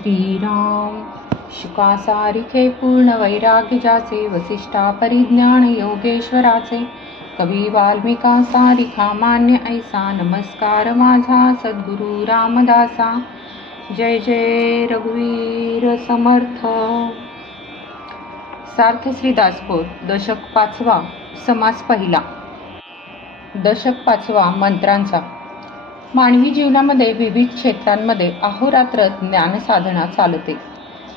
श्रीराम शुकासारिखे पूर्ण वैराग्य जाचे, वसिष्ठा परिज्ञान योगेश्वराचे, कवी वाल्मिका सारिखा मान्य ऐसा, नमस्कार माझा सद्गुरु रामदासा. जय जय रघुवीर समर्थ. सार्थ श्री दासबोध. दशक 5वा. समास पहिला. दशक 5वा. मंत्रांचा. मानवी जीवनामध्ये विविध क्षेत्रांमध्ये अहोरात्र ज्ञान साधना चालते.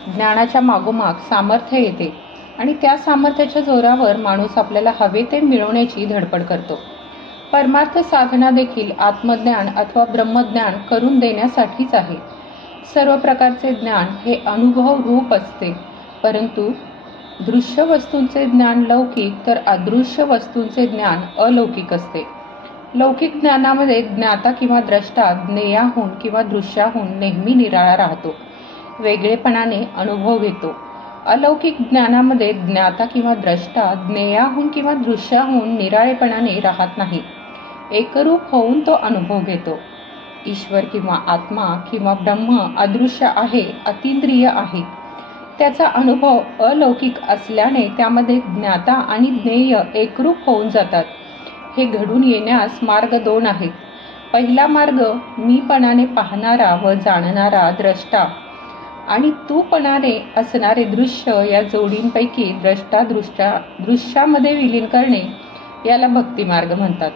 ज्ञानाच्या मागोमाग सामर्थ्य येते आणि त्या सामर्थ्याच्या जोरावर माणूस आपल्याला हवे ते मिळवण्याची धडपड करतो. परमार्थ साधना देखील आत्मज्ञान अथवा ब्रह्मज्ञान करून देण्यासाठीच आहे. सर्व प्रकारचे ज्ञान हे अनुभव रूप असते, परंतु दृश्य वस्तूंचे ज्ञान लौकिक तर अदृश्य वस्तूंचे ज्ञान अलौकिक असते. लौकिक ज्ञानामध्ये ज्ञाता किंवा द्रष्टा ज्ञेयाहून किंवा दृश्याहून नेहमी निराळा राहतो, वेगळेपणाने अनुभव घेतो. अलौकिक ज्ञानामध्ये ज्ञाता किंवा द्रष्टा ज्ञेयाहून किंवा दृश्याहून निराळेपणाने राहत नाही, एकरूप होऊन तो अनुभव घेतो. ईश्वर किंवा आत्मा किंवा ब्रह्म अदृश्य आहे, अतींद्रिय आहे. त्याचा अनुभव अलौकिक असल्याने त्यामध्ये ज्ञाता आणि ज्ञेय एकरूप होऊन जातात. हे घडून येण्यास मार्ग 2 आहेत. पहिला मार्ग मीपणाने पाहणारा व जाणणारा द्रष्टा आणि तूपणाने असणारे दृश्य या जोडींपैकी द्रष्टा दृश्यामध्ये विलीन करणे, याला भक्ती मार्ग म्हणतात.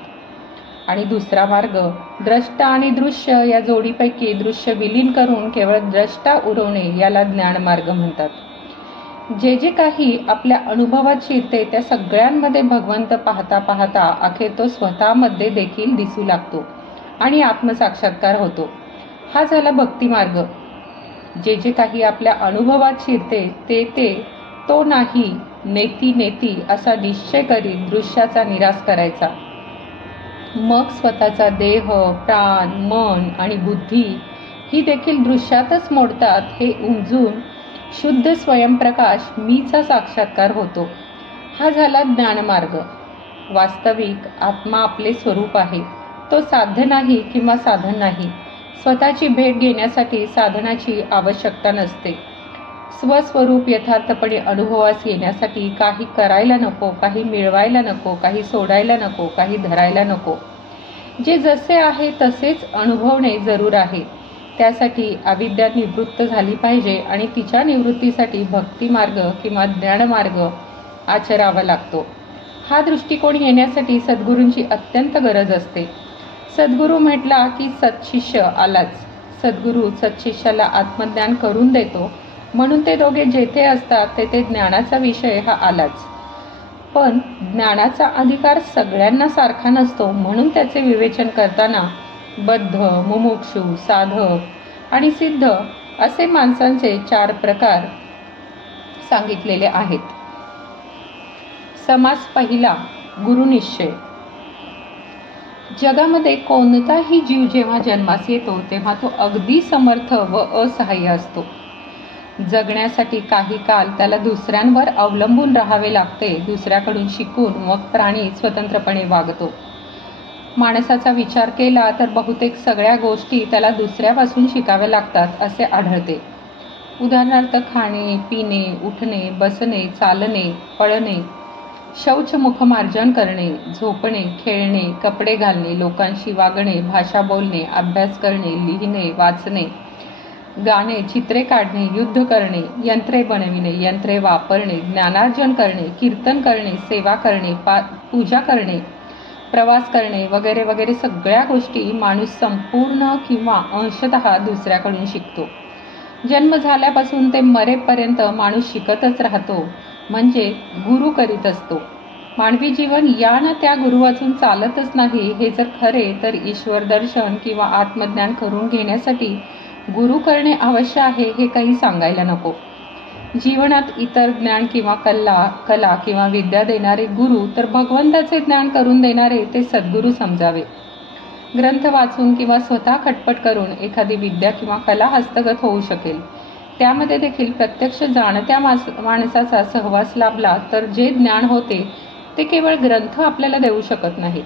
आणि दुसरा मार्ग द्रष्टा आणि दृश्य या जोडीपैकी दृश्य विलीन करून केवळ द्रष्टा उरवणे, याला ज्ञान मार्ग म्हणतात. जे जे काही आपल्या अनुभवात शिरते त्या सगळ्यांमध्ये भगवंत पाहता पाहता अखेर तो स्वतःमध्ये देखील दिसू लागतो आणि आत्मसाक्षात्कार होतो. हा झाला भक्ती मार्ग. जे जे काही आपल्या अनुभवात शिरते ते तो नाही, नेती नेती असा निश्चय करीत दृश्याचा निराश करायचा. मग स्वतःचा देह, प्राण, मन आणि बुद्धी ही देखील दृश्यातच मोडतात. हे उमजून शुद्ध स्वयंप्रकाश मीचा साक्षात्कार होतो. हा झाला ज्ञानमार्ग. वास्तविक आत्मा आपले स्वरूप आहे, तो साध्य नाही किंवा साधन नाही. स्वतःची भेट घेण्यासाठी साधनाची आवश्यकता नसते. स्वस्वरूप यथार्थपणे अनुभवास येण्यासाठी काही करायला नको, काही मिळवायला नको, काही सोडायला नको, काही धरायला नको. जे जसे आहे तसेच अनुभवणे जरूर आहे. त्यासाठी अविद्या निवृत्त झाली पाहिजे आणि तिच्या निवृत्तीसाठी भक्ती मार्ग किंवा ज्ञानमार्ग आचरावा लागतो. हा दृष्टिकोन येण्यासाठी सद्गुरूंची अत्यंत गरज असते. सद्गुरू म्हटला की सत्शिष्य आलाच. सद्गुरू सत्शिष्याला आत्मज्ञान करून देतो, म्हणून ते दोघे जेथे असतात तेथे ज्ञानाचा विषय हा आलाच. पण ज्ञानाचा अधिकार सगळ्यांना सारखा नसतो, म्हणून त्याचे विवेचन करताना बद्ध, मुमुक्षु, साधक आणि सिद्ध असे माणसांचे 4 प्रकार सांगितलेले आहेत. समास पहिला. गुरुनिश्चय. जगामध्ये कोणताही जीव जेव्हा जन्मास येतो तेव्हा तो अगदी समर्थ व असहाय्य असतो. जगण्यासाठी काही काळ त्याला दुसऱ्यांवर अवलंबून राहावे लागते. दुसऱ्याकडून शिकून मग प्राणी स्वतंत्रपणे वागतो. माणसाचा विचार केला तर बहुतेक सगळ्या गोष्टी त्याला दुसऱ्यापासून शिकाव्या लागतात असे आढळते. उदाहरणार्थ खाणे, पिणे, उठणे, बसणे, चालणे, पळणे, शौच मुखमार्जन करणे, झोपणे, खेळणे, कपडे घालणे, लोकांशी वागणे, भाषा बोलणे, अभ्यास करणे, लिहिणे, वाचणे, गाणे, चित्रे काढणे, युद्ध करणे, यंत्रे बनविणे, यंत्रे वापरणे, ज्ञानार्जन करणे, कीर्तन करणे, सेवा करणे, पूजा करणे, प्रवास करणे वगैरे वगैरे सगळ्या गोष्टी माणूस संपूर्ण किंवा अंशतः दुसऱ्याकडून शिकतो. जन्म झाल्यापासून ते मरेपर्यंत माणूस शिकतच राहतो, म्हणजे गुरु करीत असतो. मानवी जीवन या ना त्या गुरु वाचून चालतच नाही. हे जर खरे तर ईश्वर दर्शन किंवा आत्मज्ञान करून घेण्यासाठी गुरु करणे अवश्य आहे, हे काही सांगायला नको. जीवनात इतर ज्ञान किंवा कला किंवा विद्या देणारे गुरु तर भगवंताचे ज्ञान करून देणारे ते सद्गुरू समजावे. ग्रंथ वाचून किंवा स्वतः खटपट करून एखादी विद्या किंवा कला हस्तगत होऊ शकेल. त्यामध्ये देखील प्रत्यक्ष जाणत्या माणसाचा सहवास लाभला तर जे ज्ञान होते ते केवळ ग्रंथ आपल्याला देऊ शकत नाहीत.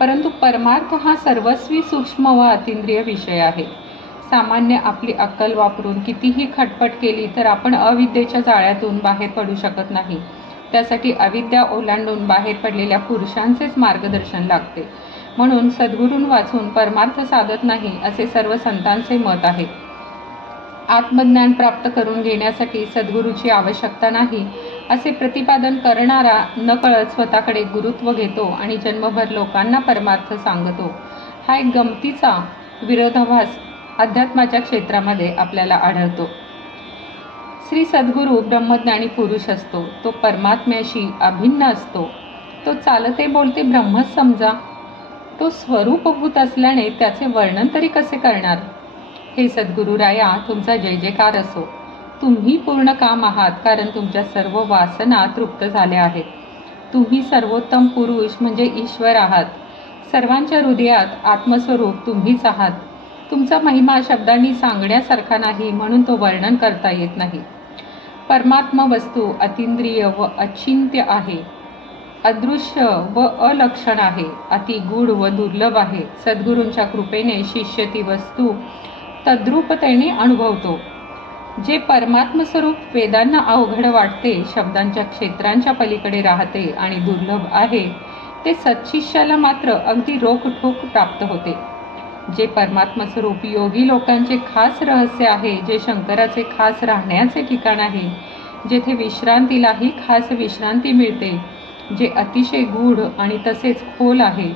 परंतु परमार्थ हा सर्वस्वी सूक्ष्म व अतींद्रिय विषय आहे. सामान्य आपली अक्कल वापरून कितीही खटपट केली तर आपण अविद्येच्या जाळ्यातून बाहेर पडू शकत नाही. त्यासाठी अविद्या ओलांडून बाहेर पडलेल्या पुरुषांचेच मार्गदर्शन लागते. म्हणून सद्गुरूं वाचून परमार्थ साधत नाही असे सर्व संतांचे मत आहे. आत्मज्ञान प्राप्त करून घेण्यासाठी सद्गुरूची आवश्यकता नाही असे प्रतिपादन करणारा नकळत स्वतःकडे गुरुत्व घेतो आणि जन्मभर लोकांना परमार्थ सांगतो. हा एक गमतीचा विरोधाभास अध्यात्माच्या क्षेत्रामध्ये आपल्याला आढळतो. श्री सद्गुरू ब्रह्मज्ञानी पुरुष असतो. तो परमात्म्याशी अभिन्न असतो. तो चालते बोलते ब्रह्मच समजा. तो स्वरूपभूत असल्याने त्याचे वर्णन तरी कसे करणार. हे सद्गुरुराया, तुमचा जय जयकार असो. तुम्ही पूर्ण काम आहात, कारण तुमच्या सर्व वासना तृप्त झाल्या आहेत. तुम्ही सर्वोत्तम पुरुष म्हणजे ईश्वर आहात. सर्वांच्या हृदयात आत्मस्वरूप तुम्हीच आहात. तुमचा महिमा शब्दांनी सांगण्यासारखा नाही, म्हणून तो वर्णन करता येत नाही. परमात्मा वस्तू अतींद्रिय व अचिंत्य आहे. अदृश्य व अलक्षण आहे. अति गूढ व दुर्लभ आहे. सद्गुरूंच्या कृपेने शिष्य ती वस्तू तद्रूपतेने अनुभवतो. जे परमात्मस्वरूप वेदांना अवघड वाटते, शब्दांच्या क्षेत्रांच्या पलीकडे राहते आणि दुर्लभ आहे, ते सत्शिष्याला मात्र अगदी रोखठोक प्राप्त होते. जे परमात्मस्वरूप योगी लोकांचे खास रहस्य आहे, जे शंकराचे खास राहण्याचे ठिकाण आहे, जेथे विश्रांतीलाही खास विश्रांती मिळते, जे अतिशय गूढ आणि तसेच खोल आहे,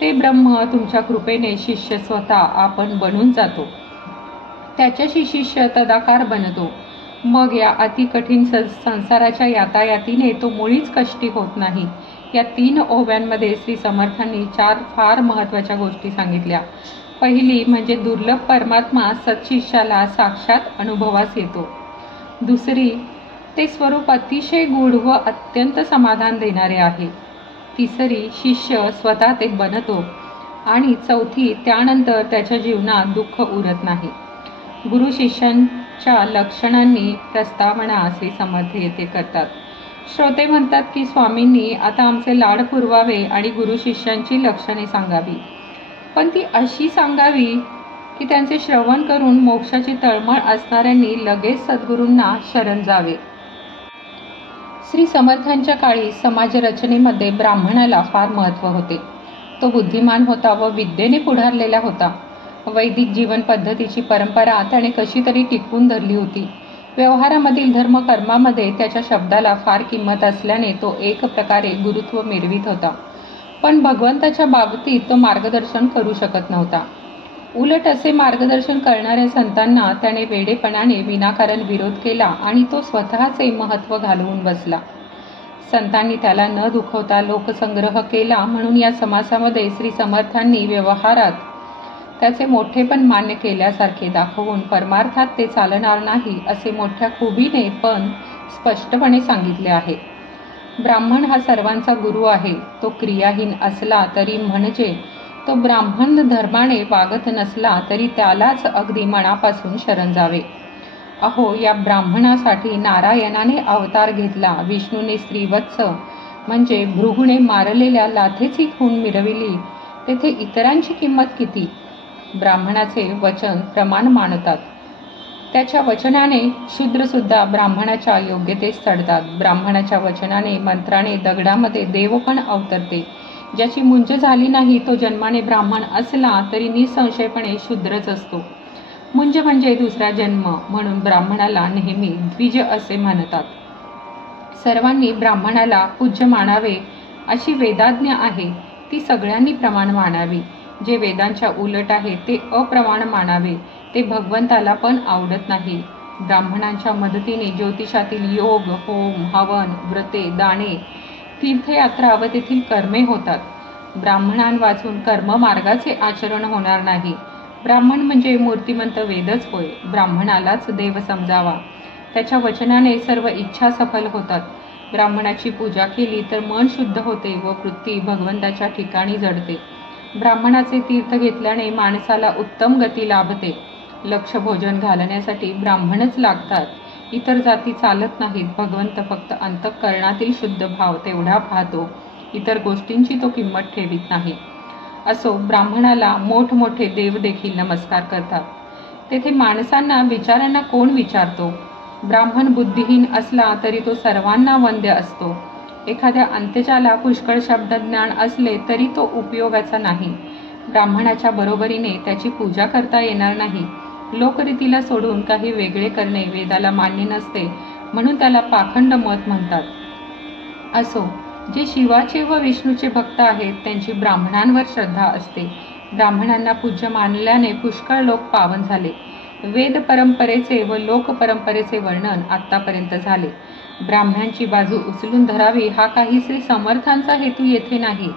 ते ब्रह्म तुमच्या कृपेने शिष्य स्वतः आपण बनून जातो. त्याच्याशी शिष्य तदाकार बनतो. मग या अति कठीण संसाराच्या यातायातीने तो मुळीच कष्टी होत नाही. या 3 ओव्यांमध्ये श्री समर्थांनी 4 फार महत्त्वाच्या गोष्टी सांगितल्या. पहिली म्हणजे दुर्लभ परमात्मा सत्शिष्याला साक्षात अनुभवास येतो. दुसरी, ते स्वरूप अतिशय गूढ व अत्यंत समाधान देणारे आहे. तिसरी, शिष्य स्वतः ते बनतो. आणि चौथी, त्यानंतर त्याच्या जीवनात दुःख उरत नाही. गुरु शिष्यांच्या लक्षणांनी प्रस्तावना श्री समर्थ येथे करतात. श्रोते म्हणतात की स्वामींनी आता आमचे लाड पुरवावे आणि गुरु शिष्यांची लक्षणे सांगावी, पण ती अशी सांगावी की त्यांचे श्रवण करून मोक्षाची तळमळ असणाऱ्यांनी लगेच सद्गुरूंना शरण जावे. श्री समर्थांच्या काळी समाज रचनेमध्ये ब्राह्मणाला फार महत्त्व होते. तो बुद्धिमान होता व विद्येने पुढारलेला होता. वैदिक जीवन पद्धतीची परंपरा त्याने कशी तरी टिकवून धरली होती. व्यवहारामधील धर्मकर्मामध्ये त्याच्या शब्दाला फार किंमत असल्याने तो एक प्रकारे गुरुत्व मिरवित होता. पण भगवंताच्या बाबतीत तो मार्गदर्शन करू शकत नव्हता. उलट असे मार्गदर्शन करणाऱ्या संतांना त्याने वेडेपणाने विनाकारण विरोध केला आणि तो स्वतःचे महत्त्व घालवून बसला. संतांनी त्याला न दुखवता लोकसंग्रह केला, म्हणून या समासामध्ये श्री समर्थांनी व्यवहारात त्याचे मोठेपण मान्य केल्यासारखे दाखवून परमार्थात ते चालणार नाही असे मोठ्या खुबीने पण स्पष्टपणे सांगितले आहे. ब्राह्मण हा सर्वांचा गुरु आहे. तो क्रियाहीन असला तरी, म्हणजे तो ब्राह्मण धर्माने वागत नसला तरी त्यालाच अगदी मनापासून शरण जावे. अहो, या ब्राह्मणासाठी नारायणाने अवतार घेतला. विष्णूने स्त्रीवत्स म्हणजे भृगूने मारलेल्या लाथेची खून मिरविली. तेथे इतरांची किंमत किती. ब्राह्मणाचे वचन प्रमाण मानतात. त्याच्या वचनाने शूद्रसुद्धा ब्राह्मणाच्या योग्यतेस चढतात. ब्राह्मणाच्या वचनाने, मंत्राने दगडामध्ये देव पण अवतरते. ज्याची मुंज झाली नाही तो जन्माने ब्राह्मण असला तरी निसंशयपणे शूद्रच असतो. मुंज म्हणजे दुसरा जन्म, म्हणून ब्राह्मणाला नेहमी द्विज असे म्हणतात. सर्वांनी ब्राह्मणाला पूज्य मानावे अशी वेदाज्ञा आहे, ती सगळ्यांनी प्रमाण मानावी. जे वेदांच्या उलट आहे ते अप्रमाण मानावे, ते भगवंताला पण आवडत नाही. ब्राह्मणांच्या मदतीने ज्योतिषातील योग, होम, हवन, व्रते, दाने, तीर्थयात्रा व तेथील कर्मे होतात. ब्राह्मणांवाचून कर्ममार्गाचे आचरण होणार नाही. ब्राह्मण म्हणजे मूर्तिमंत वेदच होय. ब्राह्मणालाच देव समजावा. त्याच्या वचनाने सर्व इच्छा सफल होतात. ब्राह्मणाची पूजा केली तर मन शुद्ध होते व वृत्ती भगवंताच्या ठिकाणी जडते. ब्राह्मणाचे तीर्थ घेतल्याने माणसाला उत्तम गती लाभते. लक्ष भोजन घालण्यासाठी ब्राह्मणच लागतात. इतर जाती चालत नाहीत. भगवंत फक्त अंतःकरणातील शुद्ध भाव तेवढा पाहतो. इतर गोष्टींची तो किंमत ठेवीत नाही. असो, ब्राह्मणाला मोठमोठे देव देखील नमस्कार करतात. तेथे माणसांना विचारांना कोण विचारतो? ब्राह्मण बुद्धिहीन असला तरी तो सर्वांना वंद्य असतो. एखाद्या अंत्यजाला पुष्कळ शब्दज्ञान असले तरी तो उपयोगाचा नाही. ब्राह्मणाच्या बरोबरीने त्याची पूजा करता येणार नाही. लोकरीतीला सोडून काही वेगळे करणे वेदाला मान्य नसते, म्हणून त्याला पाखंड मत म्हणतात. असो, जे शिवाचे व विष्णूचे भक्त आहेत त्यांची ब्राह्मणांवर श्रद्धा असते. ब्राह्मणांना पूज्य मानल्याने पुष्कळ लोक पावन झाले. वेद परंपरेचे व लोक परंपरेचे वर्णन आतापर्यंत झाले. ब्राह्मणांची बाजू उचलून धरावी हा काही श्री समर्थांचा हेतू येथे नाही.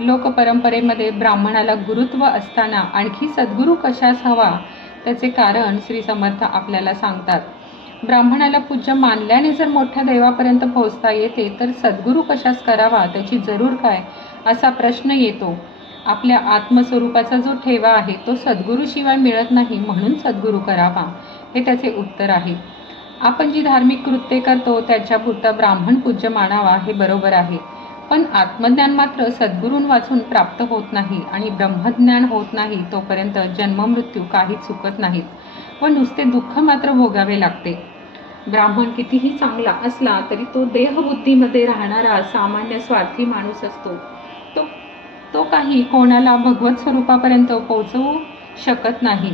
लोक परंपरेमध्ये ब्राह्मणाला गुरुत्व असताना आणखी सद्गुरू कशास हवा त्याचे कारण श्री समर्थ आपल्याला सांगतात. ब्राह्मणाला पूज्य मानल्याने जर मोठ्या देवापर्यंत पोहोचता येते तर सद्गुरू कशास करावा त्याची जरूर काय असा प्रश्न येतो. आपल्या आत्मस्वरूपाचा जो ठेवा आहे तो सद्गुरूशिवाय मिळत नाही, म्हणून सद्गुरू करावा हे त्याचे उत्तर आहे. आपण जी धार्मिक कृत्ये करतो त्याच्यापुरता ब्राह्मण पूज्य मानावा हे बरोबर आहे, पण आत्मज्ञान मात्र सद्गुरून वाचून प्राप्त होत नाही आणि ब्रह्मज्ञान होत नाही तोपर्यंत जन्ममृत्यू काही चुकत नाहीत व नुसते दुःख मात्र भोगावे लागते. ब्राह्मण कितीही चांगला असला तरी तो देहबुद्धीमध्ये राहणारा सामान्य स्वार्थी माणूस असतो. तो काही कोणाला भगवत स्वरूपापर्यंत पोहोचवू शकत नाही.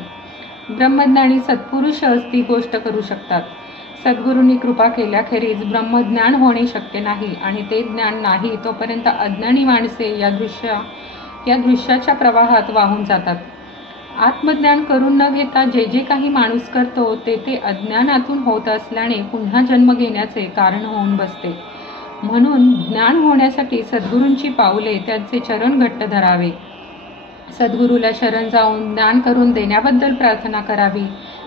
ब्रह्मज्ञानी सत्पुरुषच ती गोष्ट करू शकतात. सद्गुरूंनी कृपा केल्याखेरीज ब्रह्मज्ञान होणे शक्य नाही आणि ते ज्ञान नाही तोपर्यंत अज्ञानी माणसे या दृश्याच्या प्रवाहात वाहून जातात. आत्मज्ञान करून न घेता जे जे काही माणूस करतो ते अज्ञानातून होत असल्याने पुन्हा जन्म घेण्याचे कारण होऊन बसते. म्हणून ज्ञान होण्यासाठी सद्गुरूंची पाऊले त्यांचे चरण घट्ट धरावे. सद्गुरूला शरण जाऊन ज्ञान करून देण्याबद्दल प्रार्थना करावी.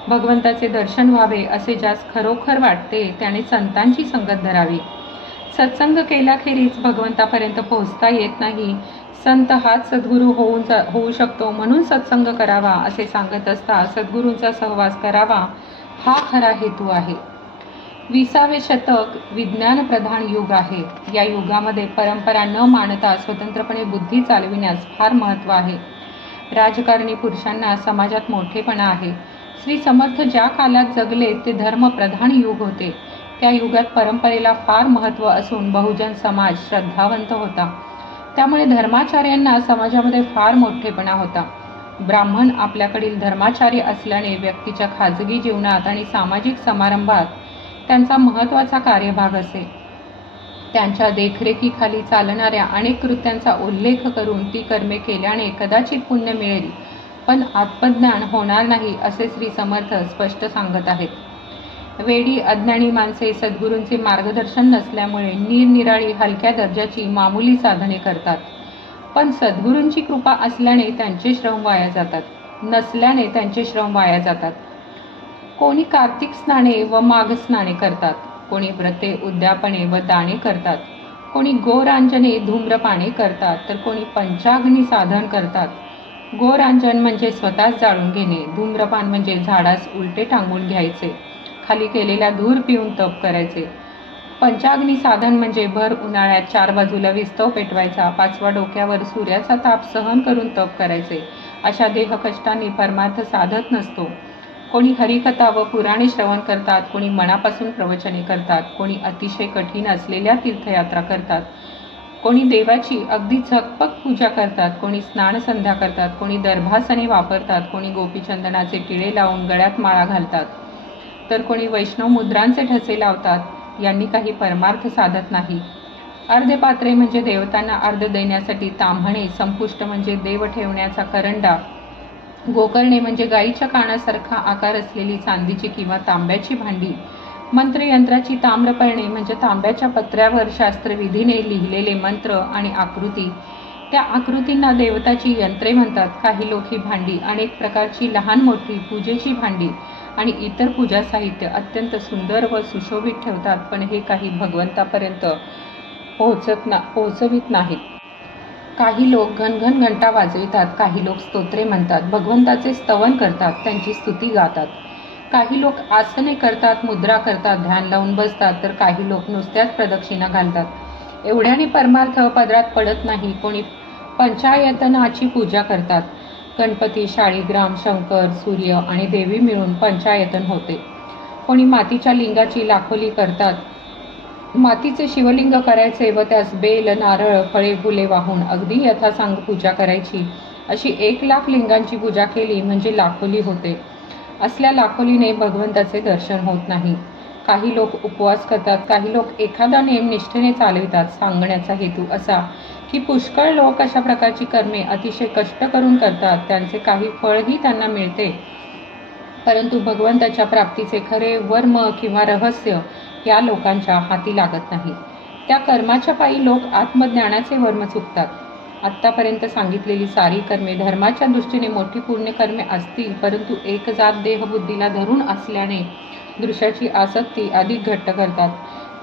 भगवंताचे दर्शन व्हावे असे ज्यास खरोखर वाटते त्याने संतांची संगत धरावी. सत्संग केल्याखेरीज भगवंतापर्यंत पोहोचता येत नाही. संत हाच सद्गुरू होऊ शकतो, म्हणून सत्संग करावा असे सांगत असता सद्गुरूंचा सहवास करावा हा खरा हेतू आहे. 20वे शतक विज्ञान प्रधान युग आहे. या युगामध्ये परंपरा न मानता स्वतंत्रपणे बुद्धी चालविण्यास फार महत्त्व आहे. राजकारणी पुरुषांना समाजात मोठेपणा आहे. श्री समर्थ ज्या कालात जगले ते धर्मप्रधान युग होते. त्या युगात परंपरेला फार महत्त्व असून बहुजन समाज श्रद्धावंत होता. त्यामुळे धर्माचार्यांना समाजामध्ये फार मोठेपणा होता. ब्राह्मण आपल्याकडील धर्माचार्य असल्याने व्यक्तीच्या खाजगी जीवनात आणि सामाजिक समारंभात त्यांचा महत्त्वाचा कार्यभाग असे. त्यांच्या देखरेखीखाली चालणाऱ्या अनेक कृत्यांचा उल्लेख करून ती कर्मे केल्याने कदाचित पुण्य मिळेल, पण आत्मज्ञान होणार नाही असे श्री समर्थ स्पष्ट सांगत आहेत. वेडी अज्ञानी माणसे सद्गुरूंचे मार्गदर्शन नसल्यामुळे निरनिराळी हलक्या दर्जाची मामूली साधने करतात. पण सद्गुरूंची कृपा असल्याने त्यांचे श्रम वाया जातात, नसल्याने त्यांचे श्रम वाया जातात. कोणी कार्तिक स्नाने व माघ स्नाने करतात, कोणी व्रते उद्यापने व दाने करतात, कोणी गोरांजने धूम्रपाने करतात, तर कोणी पंचाग्नी साधन करतात. गोरांजन म्हणजे स्वतःच जाळून घेणे, धूम्रपान म्हणजे झाडास उलटे टांगून घ्यायचे, खाली केलेला धूर पिऊन तप करायचे. पंचाग्नी साधन म्हणजे भर उन्हाळ्यात 4 बाजूला विस्तव पेटवायचा, 5वा डोक्यावर सूर्याचा ताप सहन करून तप करायचे. अशा देहकष्टांनी परमार्थ साधत नसतो. कोणी हरिकथा व पुराणे श्रवण करतात, कोणी मनापासून प्रवचने करतात, कोणी अतिशय कठीण असलेल्या तीर्थयात्रा करतात, कोणी देवाची अगदी झकपक पूजा करतात, कोणी स्नानसंध्या करतात, कोणी दर्भासने वापरतात, कोणी गोपीचंदनाचे टिळे लावून गळ्यात माळा घालतात, तर कोणी वैष्णव मुद्रांचे ठसे लावतात. यांनी काही परमार्थ साधत नाही. अर्धे पात्रे म्हणजे देवतांना अर्ध देण्यासाठी ताम्हणे, संपुष्ट म्हणजे देव ठेवण्याचा करंडा, गोकर्णे म्हणजे गाईच्या कानासारखा आकार असलेली चांदीची किंवा तांब्याची भांडी, मंत्रयंत्राची ताम्रपर्णे म्हणजे तांब्याच्या पत्र्यावर शास्त्रविधीने लिहिलेले मंत्र आणि आकृती, त्या आकृतींना देवताची यंत्रे म्हणतात. काही लोक ही भांडी अनेक प्रकारची लहान मोठी पूजेची भांडी आणि इतर पूजा साहित्य अत्यंत सुंदर व सुशोभित ठेवतात, पण हे काही भगवंतापर्यंत पोहोचवित नाहीत. काही लोक घनघन घंटा वाजवितात, काही लोक स्तोत्रे म्हणतात, भगवंताचे स्तवन करतात, त्यांची स्तुती गातात. काही लोक आसने करतात, मुद्रा करतात, ध्यान लावून बसतात, तर काही लोक नुसत्याच प्रदक्षिणा घालतात. एवढ्याने परमार्थ पदरात पडत नाही. कोणी पंचायतनाची पूजा करतात, गणपती, शाळीग्राम, शंकर, सूर्य आणि देवी मिळून पंचायतन होते. कोणी मातीच्या लिंगाची लाखोली करतात. मातीचे शिवलिंग करायचे व त्यास बेल, नारळ, फळे, फुले वाहून अगदी यथासांग पूजा करायची. अशी 1,00,000 लिंगांची पूजा केली म्हणजे लाखोली होते. असल्या लाखोलीने भगवंताचे दर्शन होत नाही. काही लोक उपवास करतात, काही लोक एखादा नेम निष्ठेने चालवितात. सांगण्याचा हेतू असा की पुष्कळ लोक अशा प्रकारची कर्मे अतिशय कष्ट करून करतात, त्यांचे काही फळही त्यांना मिळते, परंतु भगवंताच्या प्राप्तीचे खरे वर्म किंवा रहस्य या लोकांच्या हाती लागत नाही. त्या कर्माच्या पायी लोक आत्मज्ञानाचे वर्म चुकतात. आत्तापर्यंत सांगितलेली सारी कर्मे धर्माच्या दृष्टीने मोठी पुण्य कर्मे असतील, परंतु एक जात देहबुद्धीला धरून असल्याने दृश्याची आसक्ती अधिक घट्ट करतात.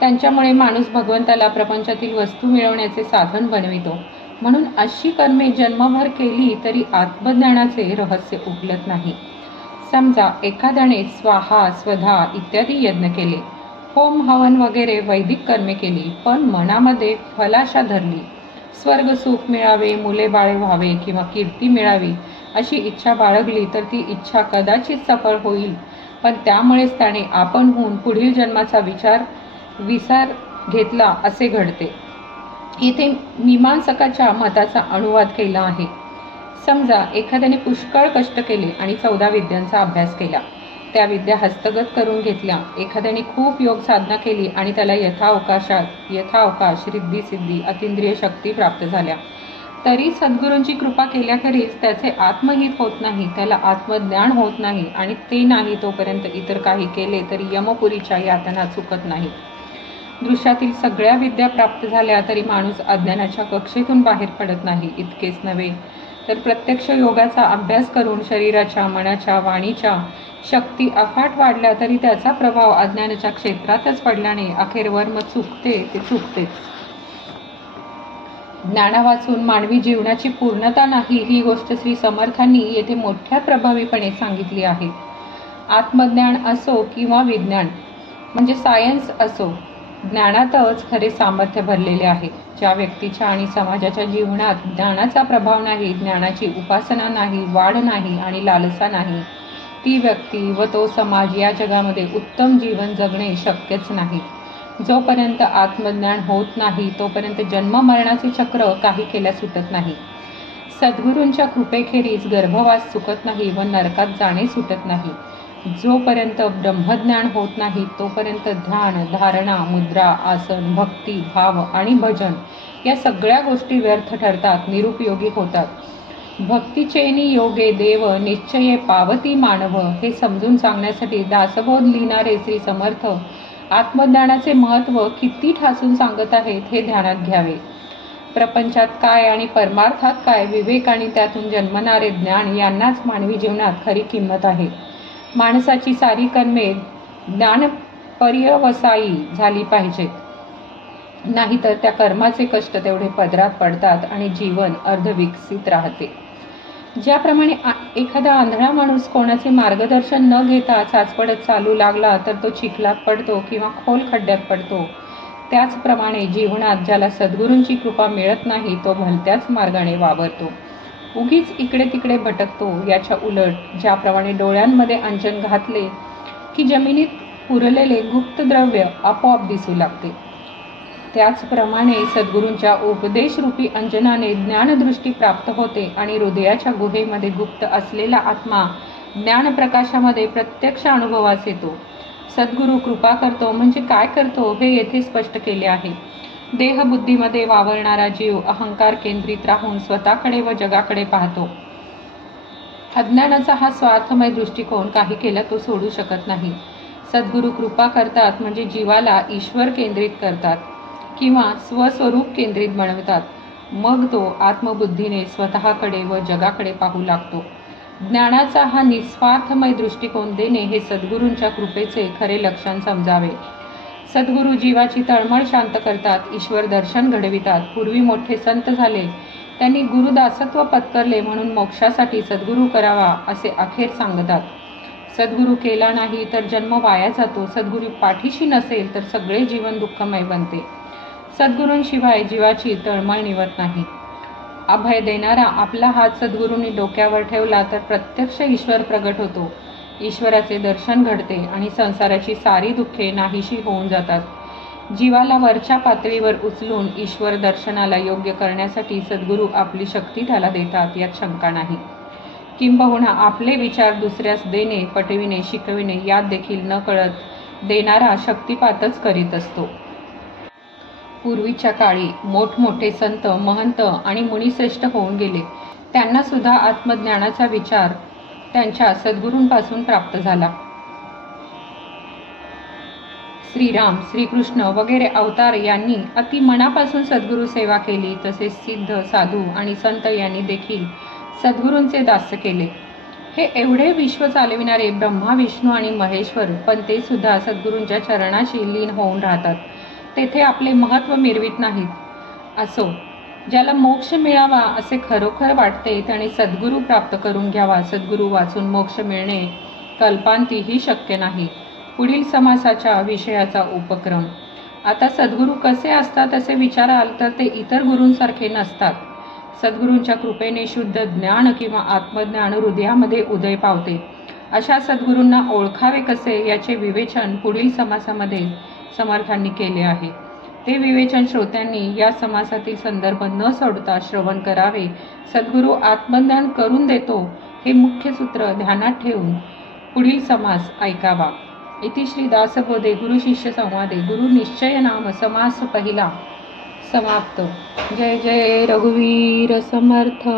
त्यांच्यामुळे माणूस भगवंताला प्रपंचातील वस्तू मिळवण्याचे साधन बनवितो. म्हणून अशी कर्मे जन्मभर केली तरी आत्मज्ञानाचे रहस्य उकलत नाही. समजा एखाद्याने स्वाहा, स्वधा इत्यादी यज्ञ केले, होम हवन वगैरे वैदिक कर्मे केली, पण मनामध्ये फलाशा धरली, स्वर्ग सुख मिळावे, मुले बाळे व्हावे किंवा कीर्ती मिळावी अशी इच्छा बाळगली, तर ती इच्छा कदाचित सफळ होईल, पण त्यामुळेच त्याने आपणहून पुढील जन्माचा विचार घेतला असे घडते. इथे मीमांसकाच्या मताचा अनुवाद केला आहे. समजा एखाद्याने पुष्कळ कष्ट केले आणि 14 विद्यांचा अभ्यास केला, त्या विद्या हस्तगत करून घेतल्या. एखाद्याने खूप योग साधना केली आणि त्याला यथावकाश रिद्धी सिद्धी अतिंद्रिय शक्ती प्राप्त झाल्या, तरी सद्गुरूंची कृपा केल्याखेरीज त्याचे आत्महित होत नाही, त्याला आत्मज्ञान होत नाही, आणि ते नाही तोपर्यंत इतर काही केले तरी यमपुरीच्या यातना चुकत नाही. दृश्यातील सगळ्या विद्या प्राप्त झाल्या तरी माणूस अज्ञानाच्या कक्षेतून बाहेर पडत नाही. इतकेच नव्हे तर प्रत्यक्ष योगाचा अभ्यास करून शरीराच्या, मनाच्या, वाणीच्या शक्ती अफाट वाढल्या तरी त्याचा प्रभाव अज्ञानाच्या क्षेत्रातच पडल्याने अखेर वर्म चुकतेच. ज्ञानावाचून मानवी जीवनाची पूर्णता नाही, ही गोष्ट श्री समर्थांनी येथे मोठ्या प्रभावीपणे सांगितली आहे. आत्मज्ञान असो किंवा विज्ञान म्हणजे सायन्स असो, ज्ञानातच खरे सामर्थ्य भरलेले आहे. ज्या व्यक्तीच्या आणि समाजाच्या जीवनात ज्ञानाचा प्रभाव नाही, ज्ञानाची उपासना नाही, वाढ नाही आणि लालसा नाही, ती व्यक्ती व तो समाज या जगामध्ये उत्तम जीवन जगणे शक्यच नाही. जोपर्यंत आत्मज्ञान होत नाही तोपर्यंत जन्म मरणाचे चक्र काही केल्या सुटत नाही. सद्गुरूंच्या कृपेखेरीज गर्भवास चुकत नाही व नरकात जाणे सुटत नाही. जोपर्यंत ब्रह्मज्ञान होत नाही तोपर्यंत ध्यान, धारणा, मुद्रा, आसन, भक्ती, भाव आणि भजन या सगळ्या गोष्टी व्यर्थ ठरतात, निरुपयोगी होतात. भक्तीचेनी योगे देव निश्चये पावती मानव हे समजून सांगण्यासाठी दासबोध लिहिणारे श्री समर्थ आत्मज्ञानाचे महत्त्व किती ठासून सांगत आहेत हे ध्यानात घ्यावे. प्रपंचात काय आणि परमार्थात काय, विवेक आणि त्यातून जन्मणारे ज्ञान यांनाच मानवी जीवनात खरी किंमत आहे. माणसाची सारी कर्मे ज्ञानपर्यवसायी झाली पाहिजेत, नाहीतर त्या कर्माचे कष्ट तेवढे पदरात पडतात आणि जीवन अर्धविकसित राहते. ज्याप्रमाणे एखादा आंधळा माणूस कोणाचे मार्गदर्शन न घेता चाचपडत चालू लागला तर तो चिखलात पडतो किंवा खोल खड्ड्यात पडतो, त्याचप्रमाणे जीवनात ज्याला सद्गुरूंची कृपा मिळत नाही तो भलत्याच मार्गाने वावरतो, उगीच इकडे तिकडे भटकतो. याच्या उलट ज्याप्रमाणे डोळ्यांमध्ये अंजन घातले की जमिनीत पुरलेले गुप्त द्रव्य आपोआप दिसू लागते, त्याचप्रमाणे सद्गुरूंच्या उपदेशरूपी अंजनाने ज्ञानदृष्टी प्राप्त होते आणि हृदयाच्या गुहेमध्ये गुप्त असलेला आत्मा ज्ञानप्रकाशामध्ये प्रत्यक्ष अनुभवास येतो. सद्गुरू कृपा करतो म्हणजे काय करतो हे येथे स्पष्ट केले आहे. देहबुद्धीमध्ये वावरणारा जीव अहंकार केंद्रित राहून स्वतःकडे व जगाकडे पाहतो. अज्ञानाचा हा स्वार्थमय दृष्टिकोन काही केला तो सोडू शकत नाही. सद्गुरू कृपा करतात म्हणजे जीवाला ईश्वर केंद्रित करतात किंवा स्वस्वरूप केंद्रित बनवतात. मग तो आत्मबुद्धीने स्वतःकडे व जगाकडे पाहू लागतो. ज्ञानाचा हा निस्वार्थमय दृष्टिकोन देणे हे सद्गुरूंच्या कृपेचे खरे लक्षण समजावे. सद्गुरू जीवाची तळमळ शांत करतात, ईश्वर दर्शन घडवितात. पूर्वी मोठे संत झाले, त्यांनी गुरुदासत्व पत्करले म्हणून मोक्षासाठी सद्गुरू करावा असे अखेर सांगतात. सद्गुरू केला नाही तर जन्म वाया जातो. सद्गुरू पाठीशी नसेल तर सगळे जीवन दुःखमय बनते. सद्गुरूंशिवाय जीवाची तळमळ निवत नाही. अभय देणारा आपला हात सद्गुरूंनी डोक्यावर ठेवला तर प्रत्यक्ष ईश्वर प्रगट होतो. ईश्वराचे दर्शन घडते आणि संसाराची सारी दुःखे नाहीशी होऊन जातात. जीवाला वरच्या पातळीवर उचलून ईश्वर दर्शनाला योग्य करण्यासाठी सद्गुरू आपली शक्ती त्याला देतात, यात शंका नाही. किंबहुना आपले विचार दुसऱ्यास देणे, पटविणे, शिकविणे यात देखील न कळत देणारा शक्तिपातच करीत असतो. पूर्वीच्या काळी मोठमोठे संत, महंत आणि मुनिश्रेष्ठ होऊन गेले. त्यांना सुद्धा आत्मज्ञानाचा विचार त्यांच्या सद्गुरूंपासून प्राप्त झाला. श्रीराम, श्रीकृष्ण वगैरे अवतार यांनी अति मनापासून सद्गुरू सेवा केली. तसेच सिद्ध, साधू आणि संत यांनी देखील सद्गुरूंचे दास्य केले. हे एवढे विश्व चालविणारे ब्रह्मा, विष्णू आणि महेश्वर, पण ते सुद्धा सद्गुरूंच्या चरणाशी लीन होऊन राहतात. तेथे आपले महत्त्व मिरवित नाहीत. असो, ज्याला मोक्ष मिळावा असे खरोखर वाटते त्याने सद्गुरू प्राप्त करून घ्यावा. सद्गुरू वाचून मोक्ष मिळणे कल्पांतीही शक्य नाही. पुढील समासाच्या विषयाचा उपक्रम. आता सद्गुरू कसे असतात असे विचाराल तर ते इतर गुरूंसारखे नसतात. सद्गुरूंच्या कृपेने शुद्ध ज्ञान किंवा आत्मज्ञान हृदयामध्ये उदय पावते. अशा सद्गुरूंना ओळखावे कसे याचे विवेचन पुढील समासामध्ये समर्थांनी केले आहे. ते विवेचन श्रोत्यांनी या समासातील संदर्भ न सोडता श्रवण करावे. सद्गुरू आत्मज्ञान करून देतो हे मुख्य सूत्र ध्यानात ठेवून पुढील समास ऐकावा. इति श्री दासबोधे गुरु शिष्य संवादे गुरु निश्चय नाम समास पहिला समाप्त. जय जय रघुवीर समर्थ.